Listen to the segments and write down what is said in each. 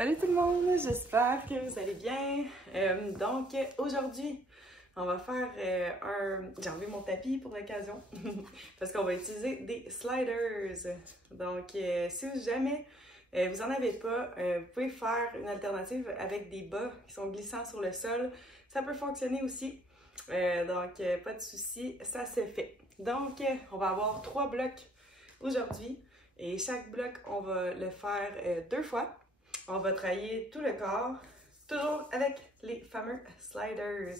Salut tout le monde, j'espère que vous allez bien. Donc aujourd'hui, on va faire j'ai enlevé mon tapis pour l'occasion parce qu'on va utiliser des sliders. Donc si jamais vous n'en avez pas, vous pouvez faire une alternative avec des bas qui sont glissants sur le sol. Ça peut fonctionner aussi. Donc pas de souci, ça se fait. Donc on va avoir 3 blocs aujourd'hui et chaque bloc on va le faire 2 fois. On va travailler tout le corps, toujours avec les fameux sliders.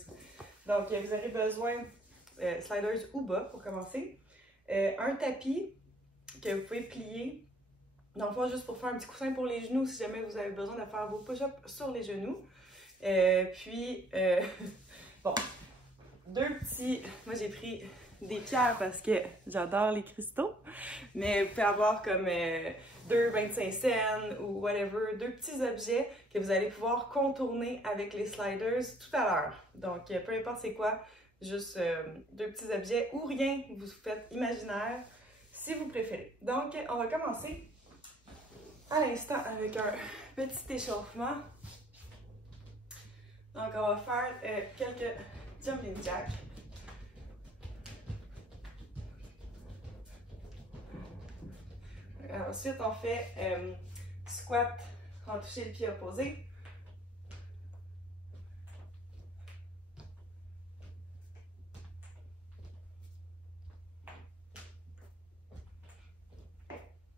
Donc, vous aurez besoin de sliders ou bas pour commencer. Un tapis que vous pouvez plier, dans le fond, juste pour faire un petit coussin pour les genoux si jamais vous avez besoin de faire vos push-ups sur les genoux. Bon, moi j'ai pris des pierres parce que j'adore les cristaux, mais vous pouvez avoir comme 2,25 cents ou whatever, 2 petits objets que vous allez pouvoir contourner avec les sliders tout à l'heure. Donc, peu importe c'est quoi, juste 2 petits objets ou rien, vous faites imaginaire si vous préférez. Donc, on va commencer à l'instant avec un petit échauffement. Donc, on va faire quelques jumping jacks. Ensuite, on fait squat sans toucher le pied opposé.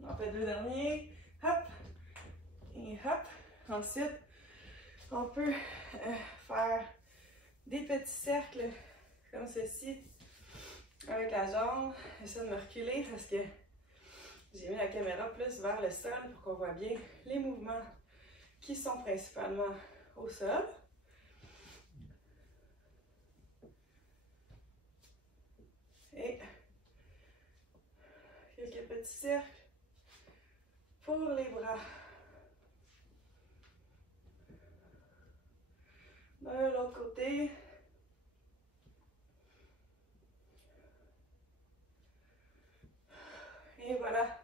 On fait 2 derniers. Hop et hop. Ensuite, on peut faire des petits cercles comme ceci avec la jambe. J'essaie de me reculer parce que j'ai mis la caméra plus vers le sol pour qu'on voit bien les mouvements qui sont principalement au sol. Et quelques petits cercles pour les bras. De l'autre côté. Et voilà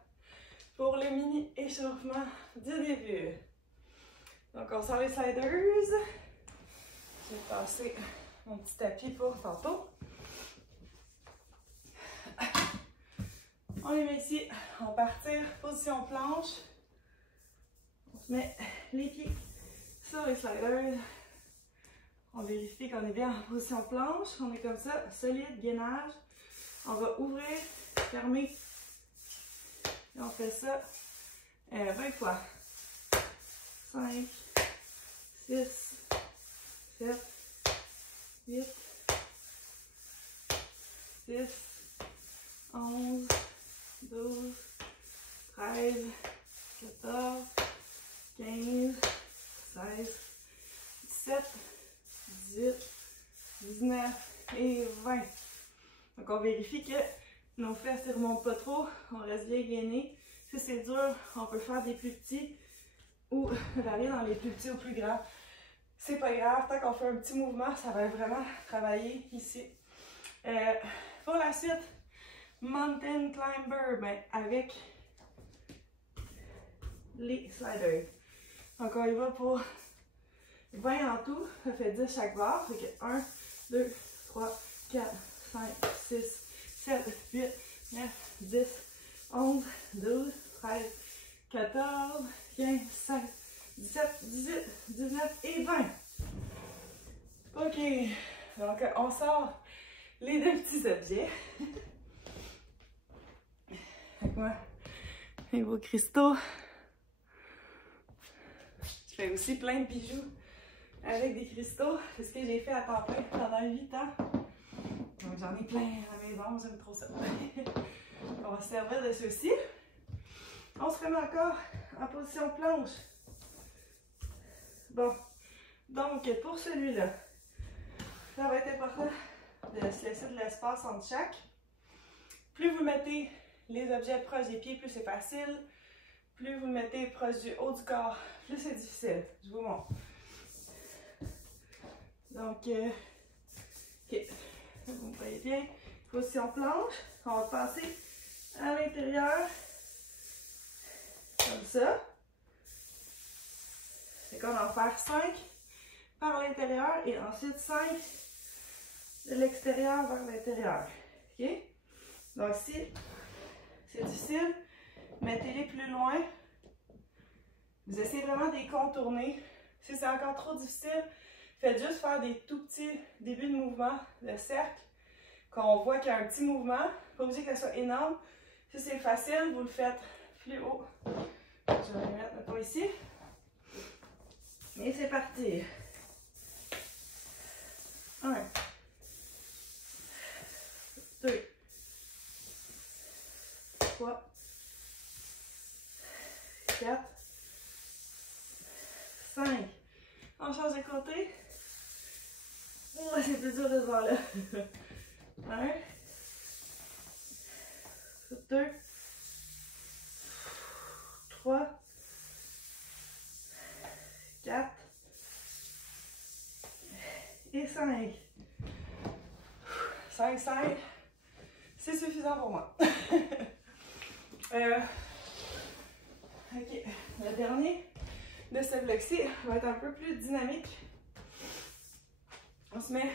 pour le mini échauffement du début. Donc on sort les sliders. Je vais passer mon petit tapis pour tantôt. On les met ici. On va partir position planche. On se met les pieds sur les sliders. On vérifie qu'on est bien en position planche. On est comme ça, solide, gainage. On va ouvrir, fermer. Et on fait ça 20 fois. 5, 6, 7, 8, 10, 11, 12, 13, 14, 15, 16, 17, 18, 19 et 20. Donc on vérifie que nos fesses ne remontent pas trop, on reste bien gainé. Si c'est dur, on peut faire des plus petits ou varier dans les plus petits ou plus grands. C'est pas grave, tant qu'on fait un petit mouvement, ça va vraiment travailler ici. Pour la suite, Mountain Climber, ben, avec les sliders. Donc on y va pour 20 en tout, ça fait 10 chaque barre. Fait que 1, 2, 3, 4, 5, 6, 7, 8, 9, 10, 11, 12, 13, 14, 15, 16, 17, 18, 19 et 20. Ok, donc on sort les 2 petits objets. Avec moi, les beaux cristaux. Je fais aussi plein de bijoux avec des cristaux. C'est ce que j'ai fait à temps plein pendant 8 ans. Donc j'en ai plein à la maison, j'aime trop ça. On va se servir de ceux-ci. On se remet encore en position planche. Bon, donc pour celui-là, ça va être important de se laisser de l'espace entre chaque. Plus vous mettez les objets proches des pieds, plus c'est facile. Plus vous le mettez proche du haut du corps, plus c'est difficile. Je vous montre. Donc, ok, vous voyez bien, position planche. On va passer à l'intérieur, comme ça. Fait qu'on va en faire 5 par l'intérieur et ensuite 5 de l'extérieur vers l'intérieur. OK? Donc si c'est difficile, mettez-les plus loin. Vous essayez vraiment de les contourner. Si c'est encore trop difficile, faites juste faire des tout petits débuts de mouvement de cercle, qu'on voit qu'il y a un petit mouvement. Pas obligé que ça soit énorme. Si c'est facile, vous le faites plus haut. Je vais mettre le pas ici. Et c'est parti. 1, 2, 3, 4, 5. On change de côté. Oh, c'est plus dur de ce bord-là. 1, 2, 3, 4 et 5. 5, 5. C'est suffisant pour moi. Ok, le dernier de ce bloc-ci va être un peu plus dynamique. On se met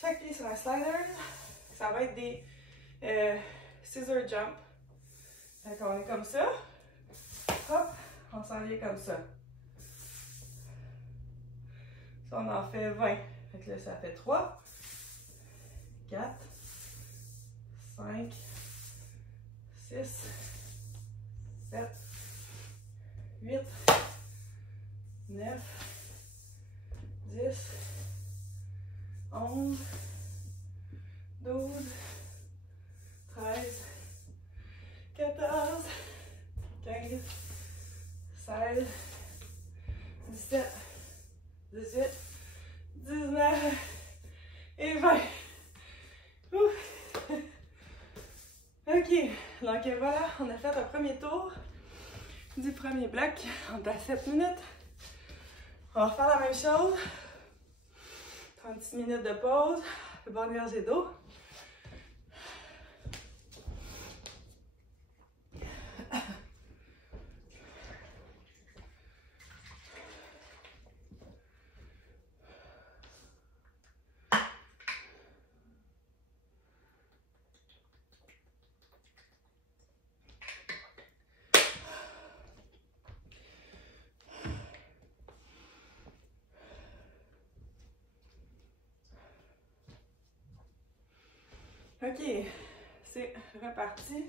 chaque pied sur un slider. Ça va être des scissor jump. Fait qu'on est comme ça. Hop, on s'en vient comme ça. Ça, on en fait 20. Fait que là, ça fait 3, 4, 5, 6, 7, 8, 9, 10, 11, 12, 13, 14, 15, 16, 17, 18, 19 et 20. Ouf. Ok, donc voilà, on a fait un premier tour du premier bloc. On est à 7 minutes. On va refaire la même chose. 30 petites minutes de pause, un peu bonne gorgée d'eau. Ok, c'est reparti.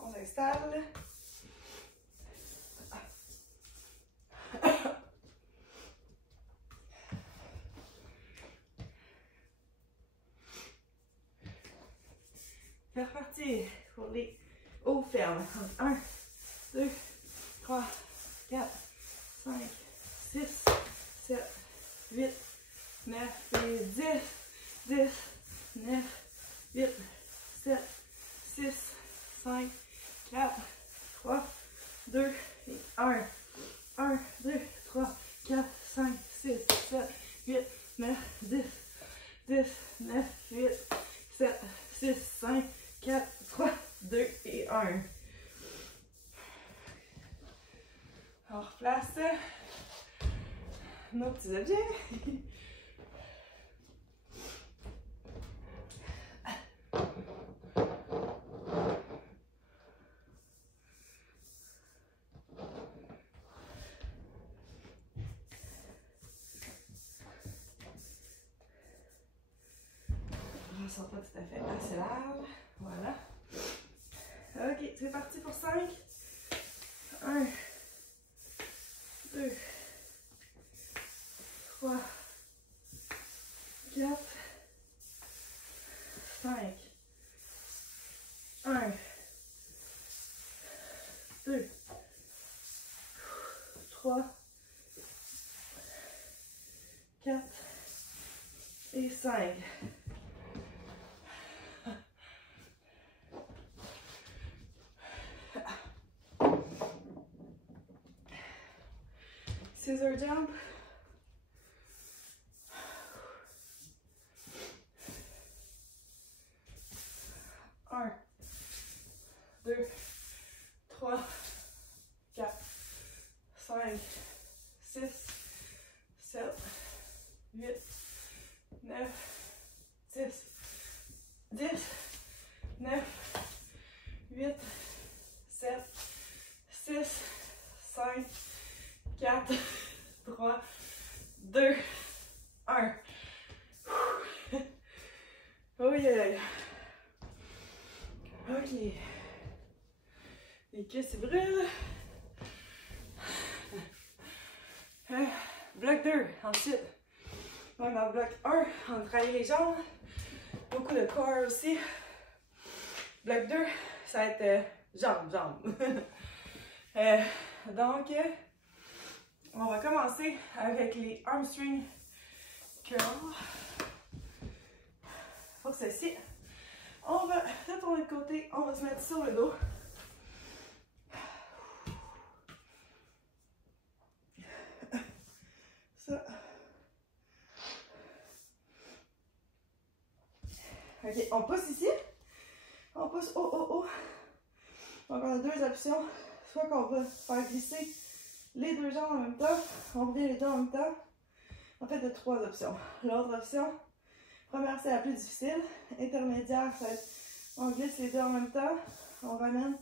On s'installe. C'est reparti pour les hauts fermes. 1, 2, 3, 4, 5, 6, 7, 8, 9 et 10, 10, 9, 8, 7, 6, 5, 4, 3, 2 et 1. 1, 2, 3, 4, 5, 6, 7, 8, 9, 10, 10, 9, 8, 7, 6, 5, 4, 3, 2 et 1. On replace nos petits objets. Ne sont pas tout à fait assez larges. Voilà. Ok, c'est parti pour 5. 1, 2, 3, 4, 5. 1, 2, 3, 4 et 5. Scissor jump. 1, 2, 3, 4, 5, 4, 3, 2, 1. Oh yeah. Ok. Les cuisses ils brûlent. Bloc 2, ensuite. Donc dans le bloc 1, on travaille les jambes. Beaucoup de corps aussi. Bloc 2, ça va être jambes. Donc, on va commencer avec les hamstring curls. Pour ceci, on va retourner de côté, on va se mettre sur le dos. Ça. Ok, on pousse ici. On pousse haut. Donc, on a deux options. Soit qu'on va faire glisser les deux jambes en même temps. On revient les deux en même temps. En fait, il y a trois options. L'autre option, première, c'est la plus difficile. Intermédiaire, ça va être on glisse les deux en même temps. On ramène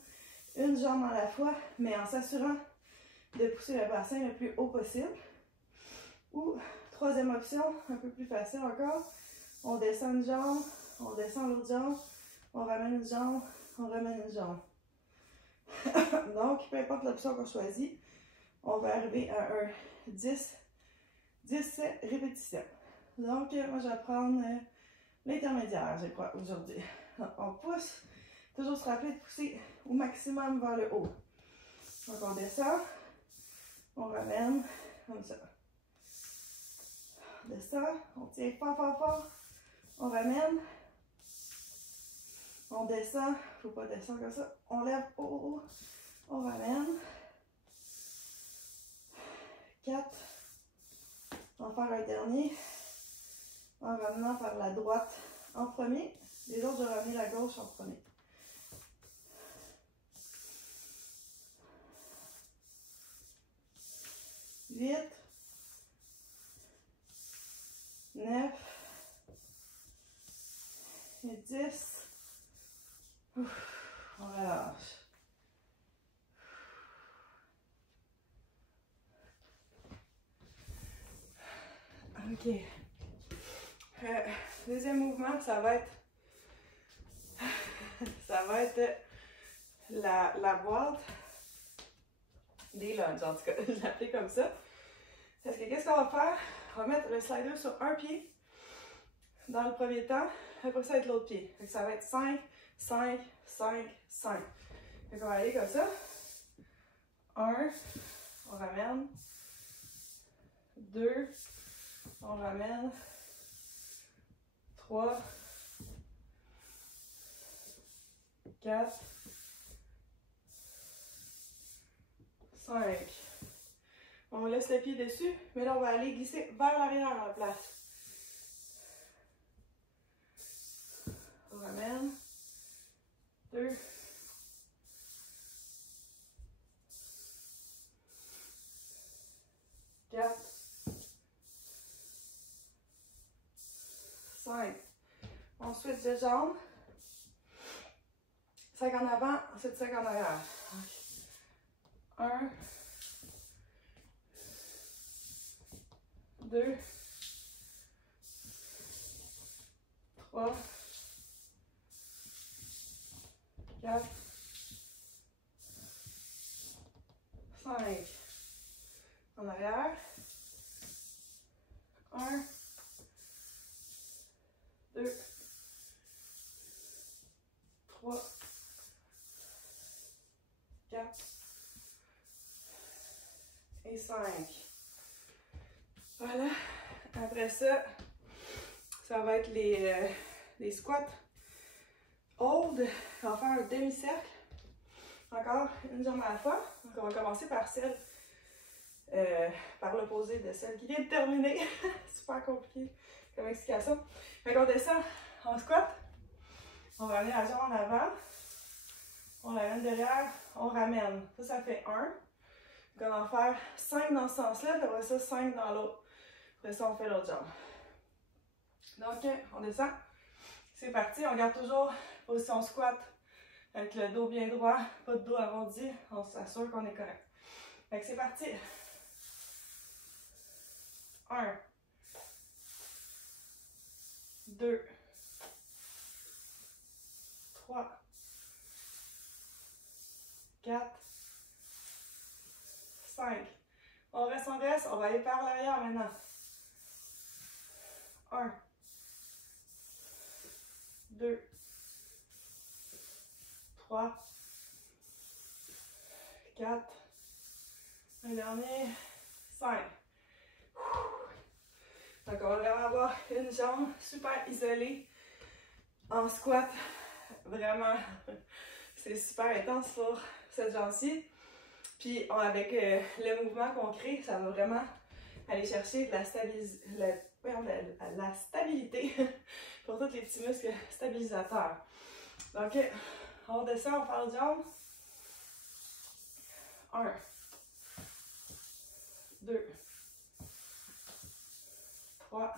une jambe à la fois, mais en s'assurant de pousser le bassin le plus haut possible. Ou, troisième option, un peu plus facile encore, on descend une jambe, on descend l'autre jambe, on ramène une jambe, on ramène une jambe. Donc, peu importe l'option qu'on choisit, on va arriver à un 10 répétitions. Donc, moi, je vais prendre l'intermédiaire, je crois, aujourd'hui. On pousse, toujours se rappeler de pousser au maximum vers le haut. Donc, on descend, on ramène, comme ça. On descend, on tire fort, on ramène, on descend, il ne faut pas descendre comme ça, on lève haut, on ramène, 4, on va faire un dernier, en ramenant par la droite en premier, les autres je vais ramener la gauche en premier. Vite. 9 et 10. Ouf, on relâche. Ok. Deuxième mouvement, ça va être la boîte des lunges, en tout cas, je l'appelle comme ça. Parce que qu'est-ce qu'on va faire? On va mettre le slider sur un pied dans le premier temps, après ça va être l'autre pied. Donc ça va être 5, 5, 5, 5. Donc on va aller comme ça. 1, on ramène. 2, on ramène. 3, 4, 5. On laisse le pied dessus, mais là on va aller glisser vers l'arrière à la place. On ramène. 2. 4. 5. On switch de jambes. 5 en avant, ensuite 5 en arrière. 1. 2. 3. 4. 5. En arrière. 1. 2. 3. 4. Et 5. Voilà. Après ça, ça va être les squats. Hold. On va faire un demi-cercle. Encore une jambe à la fois. Donc on va commencer par celle, par l'opposé de celle qui vient de terminer. Super compliqué comme explication. Donc on descend en squat. On va amener la jambe en avant. On l'amène derrière. On ramène. Ça fait 1. Donc on va en faire 5 dans ce sens-là. Puis après ça, 5 dans l'autre. Après ça, on fait l'autre jambe. Donc on descend. C'est parti. On garde toujours position squat. Avec le dos bien droit, pas de dos arrondi, on s'assure qu'on est correct. Fait que c'est parti. 1, 2, 3, 4, 5. On reste, on va aller par l'arrière maintenant. 1, 2, 3, 4, un dernier, 5. Donc on va vraiment avoir une jambe super isolée en squat. Vraiment, c'est super intense pour cette jambe-ci. Puis avec le mouvement qu'on crée, ça va vraiment aller chercher de la stabilité pour tous les petits muscles stabilisateurs. Donc on descend, on fait le jambes. 1, 2, 3,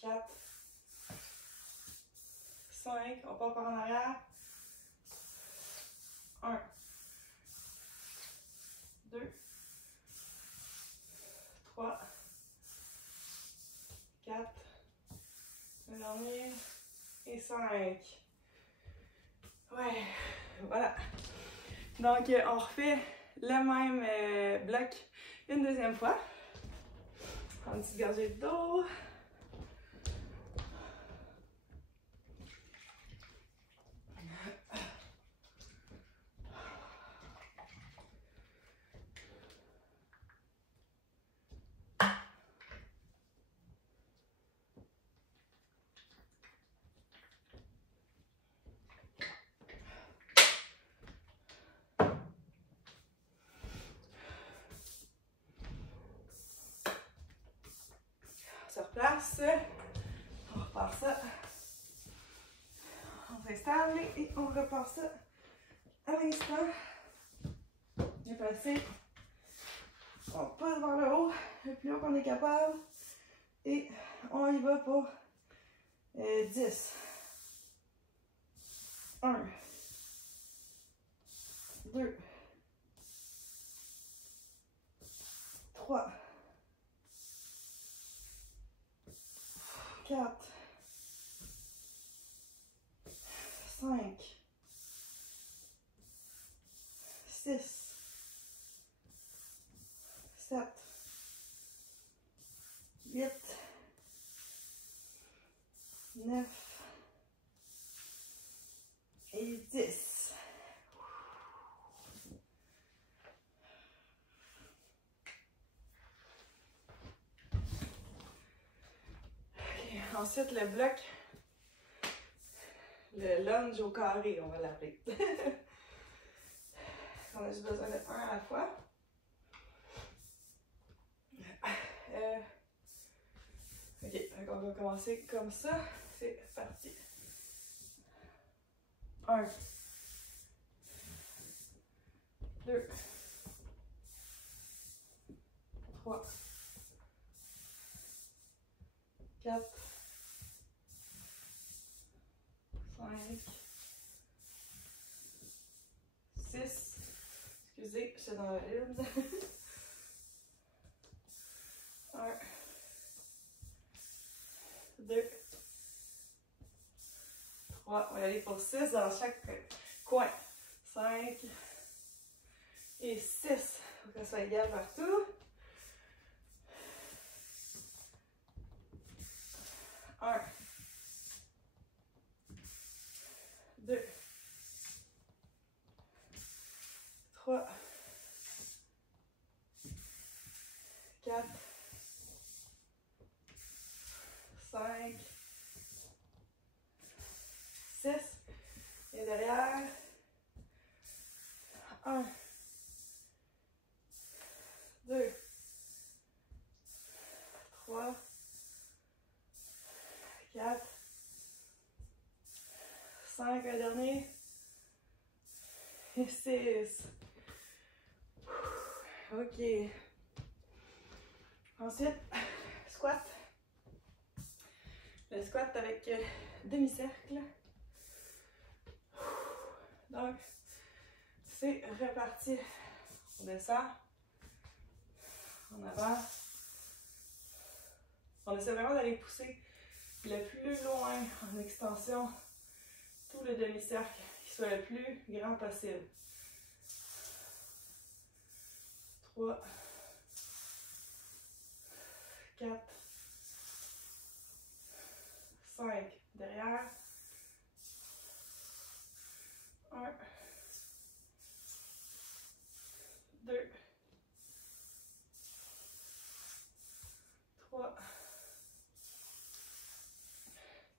4, 5, on part par en arrière. 1, 2, 3, 4, un dernier, et 5. Ouais, voilà. Donc, on refait le même bloc une deuxième fois. Prends une petite gorgée d'eau. On se replace. On repart ça. On s'installe et on repart ça à l'instant. J'ai passé. On pousse vers le haut, le plus haut qu'on est capable. Et on y va pour 10. 1, 2, 3, 4, 5, 6, 7, 8, 9 et 10. Okay, ensuite, le bloc, le lunge au carré, on va l'appeler. On a juste besoin de un à la fois. Ok, on va commencer comme ça. C'est parti. 1, 2, 3, 4, 5, 6. Excusez, j'étais dans le vide. 1, 2, 3. On va y aller pour 6 dans chaque coin. 5 et 6. Il faut que ça soit égal partout. 1, 2, 3, 4, 5, 6. Et derrière. 1, 2, 3, 4, 5, un dernier. Et 6. Ok. Ensuite, squat. Le squat avec demi-cercle. Donc, c'est reparti On descend. En avant. On essaie vraiment d'aller pousser le plus loin en extension. Tout le demi-cercle qui soit le plus grand possible. 3, 4, 5, derrière. 1, 2, 3,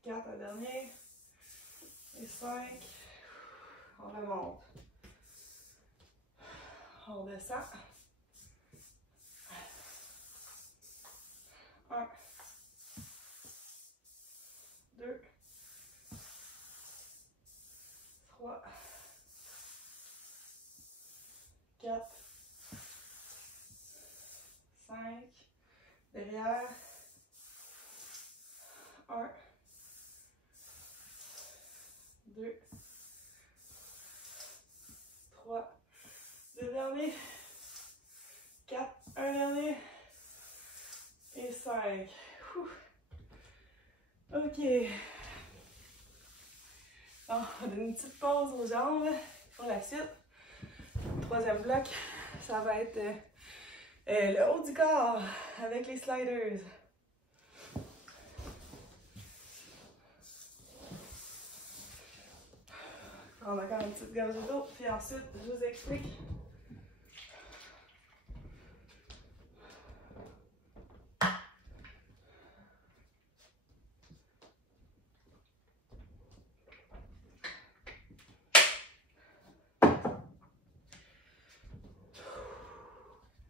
4, un dernier. Et 5. On remonte. On descend. 1, 2, 3, 4, 5, derrière, 1, 2, 3, deux derniers, 4, un dernier, et 5. Ok. Bon, on donne une petite pause aux jambes pour la suite. Troisième bloc, ça va être le haut du corps avec les sliders. On a encore une petite gorgée d'eau, puis ensuite, je vous explique.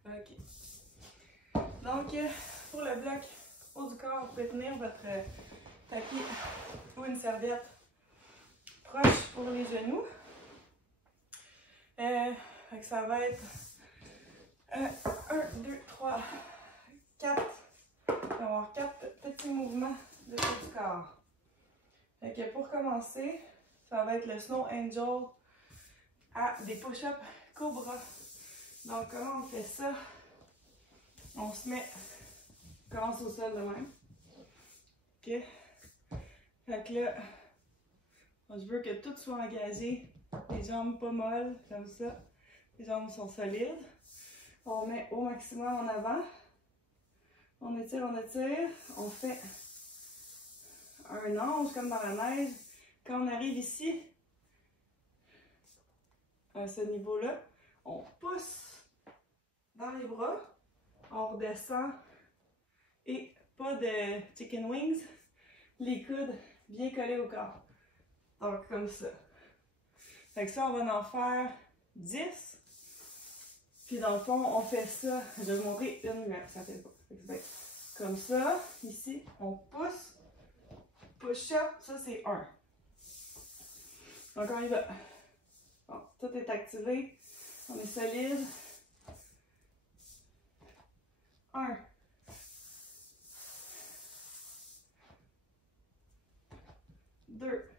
Ok. Donc, pour le bloc haut du corps, vous pouvez tenir votre tapis ou une serviette proche pour les genoux. Ça va être 1, 2, 3, 4. On va avoir 4 petits mouvements de haut du corps. Fait que pour commencer, ça va être le Snow Angel à des push-ups Cobra. Donc, comment on fait ça? On se met, on commence au sol de même. Ok? Fait que là, je veux que tout soit engagé. Les jambes pas molles, comme ça. Les jambes sont solides. On met au maximum en avant. On étire, on fait un ange comme dans la neige. Quand on arrive ici, à ce niveau-là, on pousse dans les bras, on redescend et pas de chicken wings, les coudes bien collés au corps. Donc comme ça. Fait que ça, on va en faire 10. Puis dans le fond, on fait ça. Je vais vous montrer une, mais ça fait pas. Comme ça, ici, on pousse. Push-up, ça c'est 1. Donc on y va. Bon, tout est activé. On est solide. 1. 2.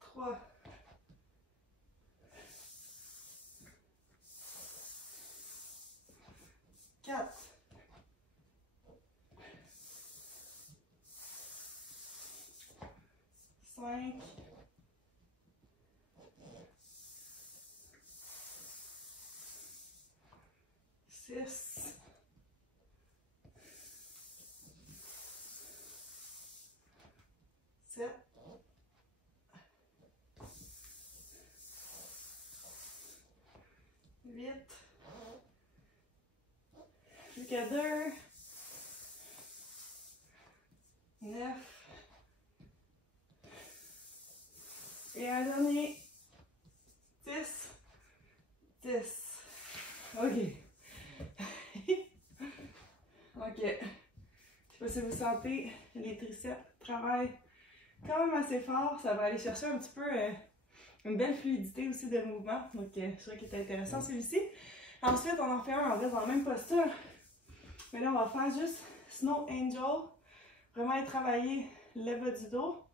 3. 4. 5. 6. 7. 8. Jusqu'à 2. 9. Et un dernier. 10. 10. Ok. Ok. Je sais pas si vous sentez, les triceps travaillent quand même assez fort. Ça va aller chercher un petit peu une belle fluidité aussi de mouvement. Donc, je trouve qu'il est intéressant celui-ci. Ensuite, on en fait un, on reste dans la même posture. Mais là, on va faire juste Snow Angel. Vraiment aller travailler le bas du dos.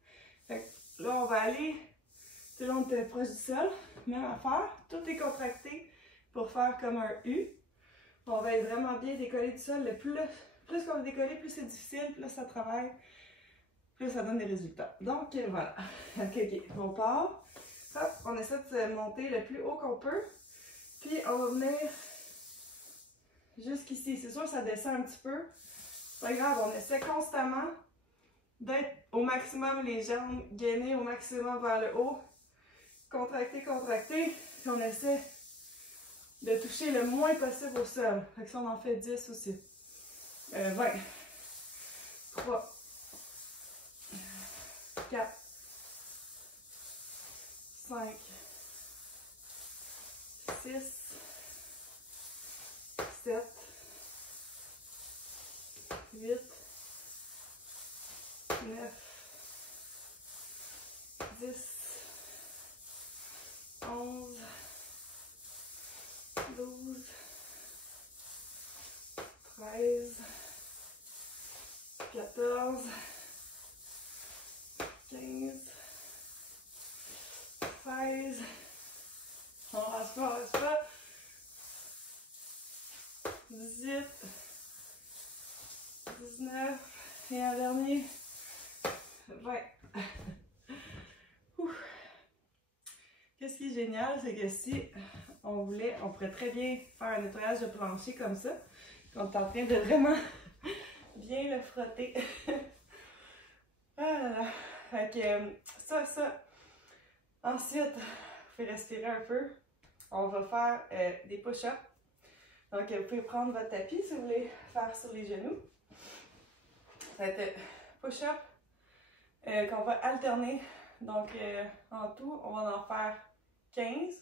Fait que là, on va aller Tout le monde est proche du sol. Même affaire. Tout est contracté pour faire comme un U. On va être vraiment bien décollé du sol. Le plus qu'on va décoller, plus c'est difficile, plus ça travaille, plus ça donne des résultats. Donc voilà. Ok, on part. Hop, on essaie de se monter le plus haut qu'on peut. Puis on va venir jusqu'ici. C'est sûr que ça descend un petit peu. C'est pas grave, on essaie constamment d'être au maximum, les jambes gainées au maximum vers le haut. Contracter, contracter. Puis on essaie de toucher le moins possible au sol. Fait que ça, on en fait 10 aussi. 20. 3. 4. 5. 6. 7. 8. 9. 10. 11. 12, 13, 14, 15, 16, on reste pas, 18, 19, et un dernier, 20. Qu'est-ce qui est génial, c'est que si on voulait, on pourrait très bien faire un nettoyage de plancher comme ça. On est en train de vraiment bien le frotter. Voilà. Fait que ça. Ensuite, vous pouvez respirer un peu. On va faire des push-ups. Donc, vous pouvez prendre votre tapis si vous voulez faire sur les genoux. Ça va être push-up qu'on va alterner. Donc, en tout, on va en faire 15.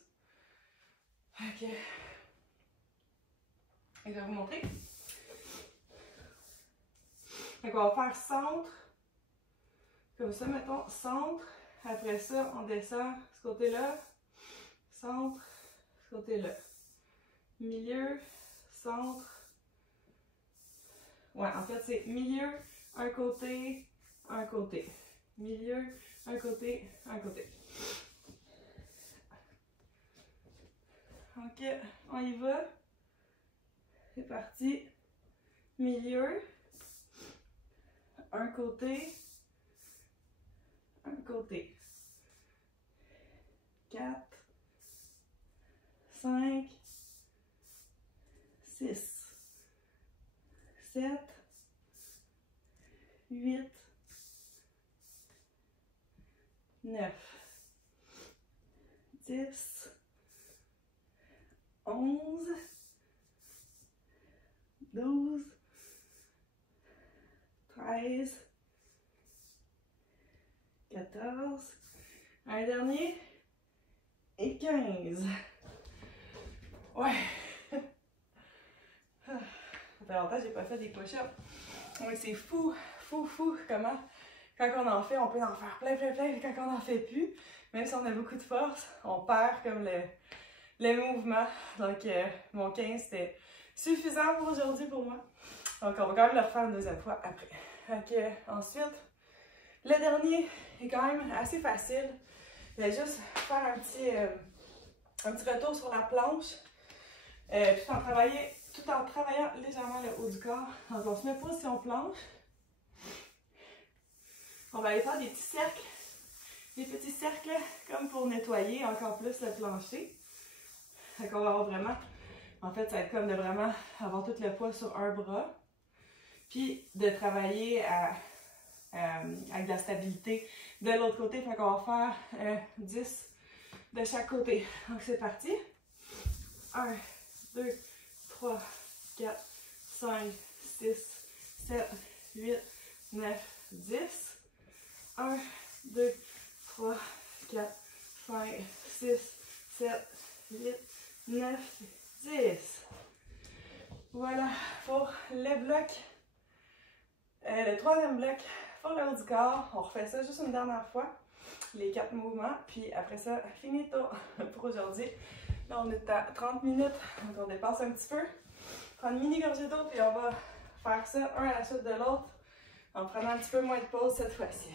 Ok. Et je vais vous montrer. Donc, on va faire centre. Comme ça, mettons, centre. Après ça, on descend ce côté-là. Centre, ce côté-là. Milieu, centre. Ouais, en fait, c'est milieu, un côté, un côté. Milieu, un côté, un côté. Ok, on y va. C'est parti. Milieu. Un côté. Un côté. 4. 5. 6. 7. 8. 9. 10. 11, 12, 13, 14, un dernier, et 15. Ouais. Ça fait longtemps que j'ai pas fait des push-ups. Ouais, c'est fou comment, quand on en fait, on peut en faire plein, et quand on n'en fait plus, même si on a beaucoup de force, on perd comme le mouvement. Donc, mon 15, c'était suffisant pour aujourd'hui pour moi. Donc, on va quand même le refaire une deuxième fois après. Donc, ensuite, le dernier est quand même assez facile. Je vais juste faire un petit retour sur la planche, tout en travaillant légèrement le haut du corps. Donc, on se met position planche. On va aller faire des petits cercles comme pour nettoyer encore plus le plancher. Fait qu'on va avoir vraiment, en fait, ça va être comme de vraiment avoir tout le poids sur un bras. Puis de travailler avec de la stabilité de l'autre côté. Fait qu'on va faire 10 de chaque côté. Donc c'est parti. 1, 2, 3, 4, 5, 6, 7, 8, 9, 10. 1, 2, 3, 4, 5, 6, 7, 8, 9, 10. Voilà pour le bloc. Le troisième bloc pour le haut du corps. On refait ça juste une dernière fois. Les 4 mouvements. Puis après ça, finito pour aujourd'hui. Là, on est à 30 minutes. Donc on dépasse un petit peu. Prendre une mini gorgée d'eau. Puis on va faire ça un à la suite de l'autre. En prenant un petit peu moins de pause cette fois-ci.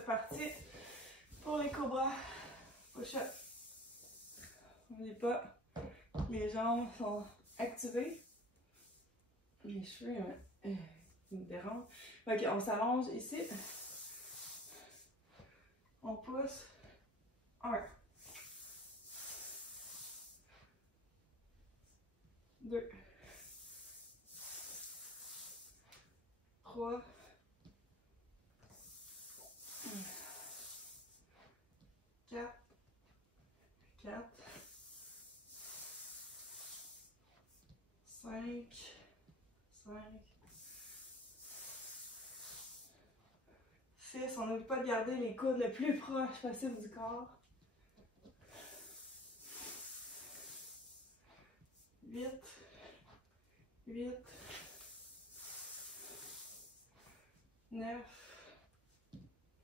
C'est parti pour les cobras. Push-up. N'oubliez pas, les jambes sont activées. Les cheveux me dérangent. Ok, on s'allonge ici. On pousse. 1. 2. 3. 4. 4. 5. 5. 6. On n'oublie pas de garder les coudes le plus proche possible du corps. 8. 8. 9.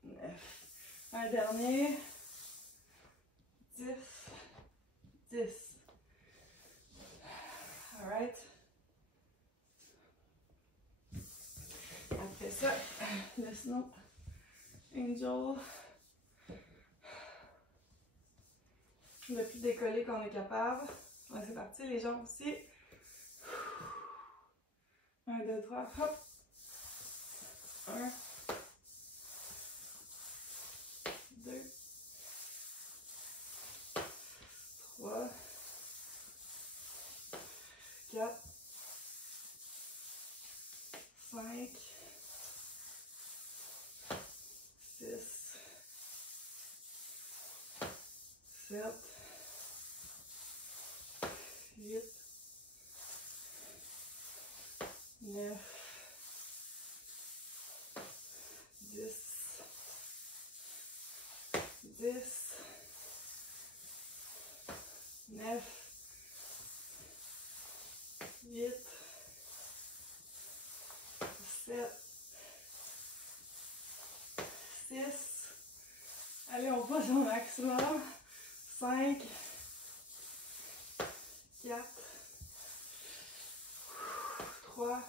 9. Un dernier. 10. 10. Alright. Après ça, le snow angel. Le plus décollé qu'on est capable. Donc c'est parti, les jambes aussi. 1, 2, 3, hop. 1. 2. 3. 4. 5. 6. 7. 8. 9. 10. 10. 9. 8. 7. 6. Allez, on passe au maximum. 5. 4. 3.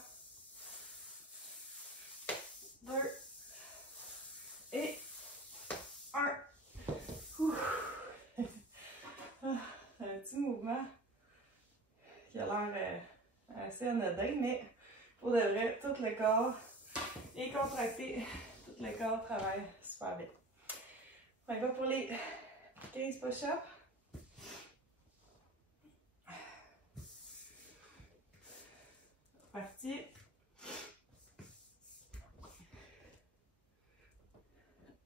2. Et 1. Un petit mouvement qui a l'air assez anodin, mais pour de vrai, tout le corps est contracté, tout le corps travaille super bien. On y va pour les 15 push-ups. Parti.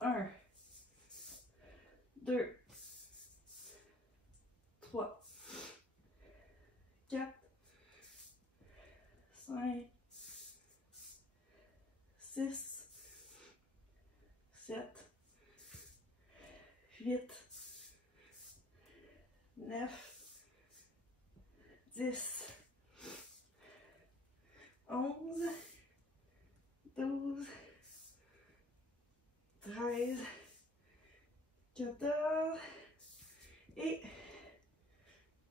1, 2, 3, 4, 5, 6, 7, 8, 9, 10, 11, 12, 13, 14 et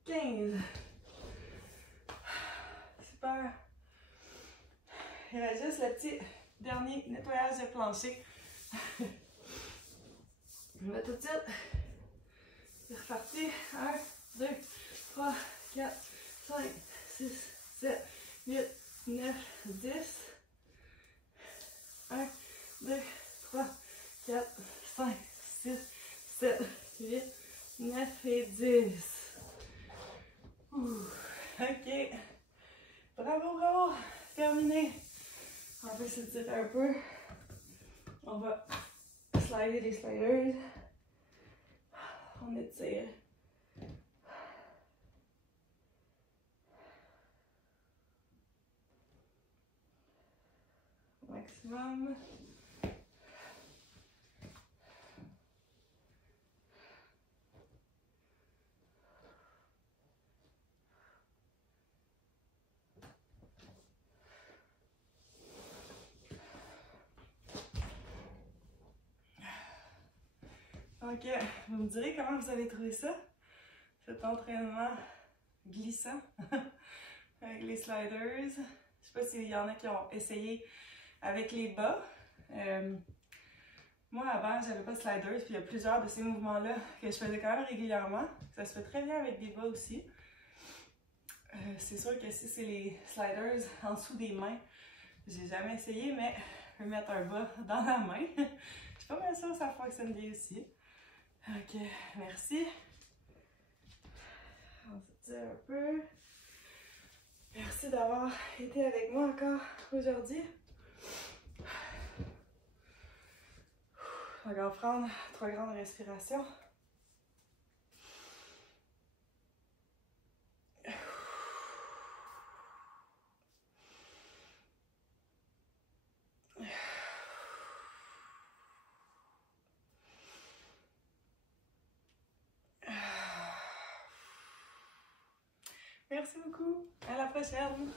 15. Super. Il reste juste le petit dernier nettoyage de plancher. On va tout de suite. C'est reparti. 1, 2, 3, 4, 5, 6, 7, 8, 9, 10. 1, 2, 3, 4, 5, 6, 7, 8, 9 et 10. Ok. Bravo, bravo. Terminé. On va s'étirer un peu. On va slider les sliders. On étire. Maximum. Ok, vous me direz comment vous avez trouvé ça, cet entraînement glissant avec les sliders. Je sais pas s'il y en a qui ont essayé avec les bas. Moi, avant, j'avais pas de sliders, puis il y a plusieurs de ces mouvements-là que je faisais quand même régulièrement. Ça se fait très bien avec des bas aussi. C'est sûr que si c'est les sliders en dessous des mains, j'ai jamais essayé, mais je peux mettre un bas dans la main. Je suis pas bien sûre que ça fonctionne bien aussi. Ok, merci. On se tire un peu. Merci d'avoir été avec moi encore aujourd'hui. On va prendre 3 grandes respirations. Merci beaucoup. À la prochaine.